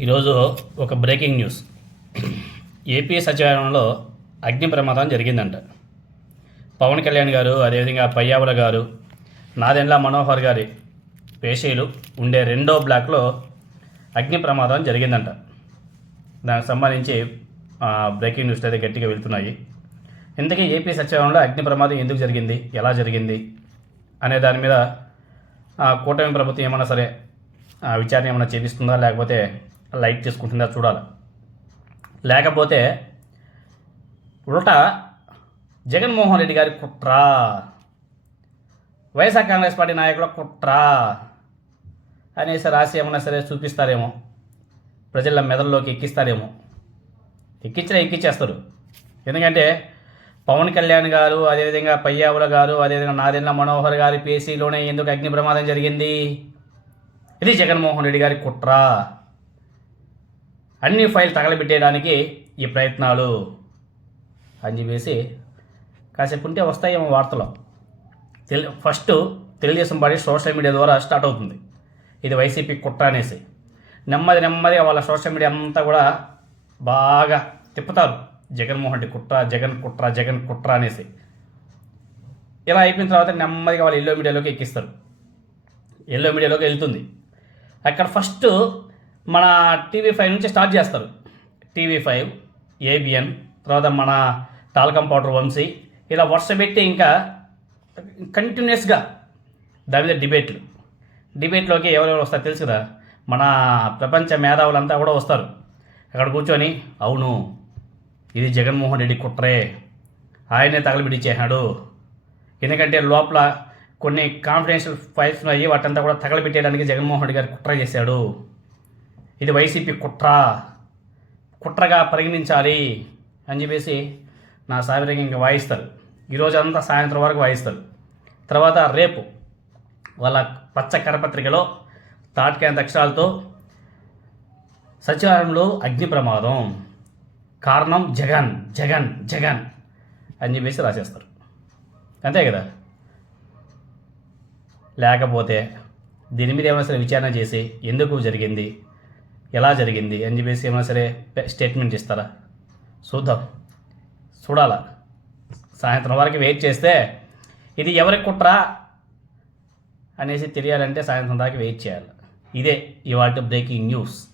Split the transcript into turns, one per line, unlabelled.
ఈరోజు ఒక breaking news. AP సచివాలయంలో అగ్ని ప్రమాదం జరిగిందంట. పవన్ కళ్యాణ్ గారు అదేవిధంగా పయ్యావుల గారు నాదెండ్ల మనోహర్ గారి పేషీలు ఉండే రెండో బ్లాక్లో అగ్ని ప్రమాదం జరిగిందంట. దానికి సంబంధించి బ్రేకింగ్ న్యూస్ అయితే గట్టిగా వెళ్తున్నాయి. ఇంతకీ ఏపీ సచివాలయంలో అగ్ని ప్రమాదం ఎందుకు జరిగింది? ఎలా జరిగింది? అనే దాని మీద కూటమి ప్రభుత్వం ఏమైనా సరే ఆ, విచారణ ఏమైనా చేపిస్తుందా? లేకపోతే లైక్ చేసుకుంటుందా చూడాలి. లేకపోతే ఉల్టా జగన్మోహన్ రెడ్డి గారి కుట్ర. వైఎస్ఆర్ కాంగ్రెస్ పార్టీ నాయకుల కుట్ర. అనేసి రాసి ఏమన్నా సరే చూపిస్తారేమో. ప్రజల మెదడులోకి ఎక్కిస్తారేమో. ఎక్కించినా ఎక్కించేస్తారు ఎందుకంటే పవన్ కళ్యాణ్ గారు అదేవిధంగా పయ్యావుల గారు అదేవిధంగా నాదెండ్ల మనోహర్ గారి పేసీలోనే ఎందుకు అగ్ని ప్రమాదం జరిగింది? ఇది జగన్మోహన్ రెడ్డి గారి కుట్ర. అన్ని ఫైల్ తగలబెట్టేయడానికి ఈ ప్రయత్నాలు అని చెప్పేసి కాసేపు ఉంటే వస్తాయేమో వార్తలు. తెలి first Telugu Desam party social media ద్వారా స్టార్ట్ అవుతుంది. ఇది వైసీపీ కుట్ర అనేసి. నెమ్మది నెమ్మదిగా వాళ్ళ సోషల్ మీడియా అంతా కూడా బాగా తిప్పుతారు. జగన్మోహన్ రెడ్డి కుట్ర జగన్ కుట్ర జగన్ కుట్ర అనేసి. ఇలా అయిపోయిన తర్వాత నెమ్మదిగా వాళ్ళు ఎల్లో మీడియాలోకి ఎక్కిస్తారు. ఎల్లో మీడియాలోకి వెళ్తుంది. అక్కడ ఫస్ట్ మన టీవీ ఫైవ్ నుంచి స్టార్ట్ చేస్తారు. టీవీ ఫైవ్ ఏబిఎన్ తర్వాత మన టాల్కం పౌడర్ వంశీ ఇలా వరుస పెట్టి ఇంకా కంటిన్యూస్గా దాని మీద డిబేట్లు. డిబేట్లోకి ఎవరెవరు వస్తారు తెలుసు కదా? మన ప్రపంచ మేధావులంతా కూడా వస్తారు. అక్కడ కూర్చొని అవును ఇది జగన్మోహన్ రెడ్డి కుట్రే. ఆయనే తగలబెట్టించేసినాడు ఎందుకంటే లోపల కొన్ని కాన్ఫిడెన్షియల్ ఫైల్స్ ఉన్నాయి వాటంతా కూడా తగలబెట్టేయడానికి జగన్మోహన్ రెడ్డి గారు కుట్ర చేశాడు. ఇది వైసీపీ కుట్ర. కుట్రగా పరిగణించాలి అని చెప్పేసి నా సావిరంగా ఇంకా వాయిస్తారు. ఈరోజు అంతా సాయంత్రం వరకు వాయిస్తారు. తర్వాత రేపు వాళ్ళ పచ్చ కరపత్రికలో తాటికాంత అక్షరాలతో సచివాలయంలో అగ్ని ప్రమాదం. కారణం జగన్ జగన్ జగన్ అని చెప్పేసి రాసేస్తారు. అంతే కదా? లేకపోతే దీని మీద ఏమైనా సరే విచారణ చేసి ఎందుకు జరిగింది? ఎలా జరిగింది అని చెప్పేసి ఏమైనా సరే స్టేట్మెంట్ ఇస్తారా? చూద్దాం. చూడాలా? సాయంత్రం వరకు వెయిట్ చేస్తే ఇది ఎవరి కుట్రా అనేసి తెలియాలంటే సాయంత్రం దాకా వెయిట్ చేయాలి. ఇదే ఇవాళ బ్రేకింగ్ న్యూస్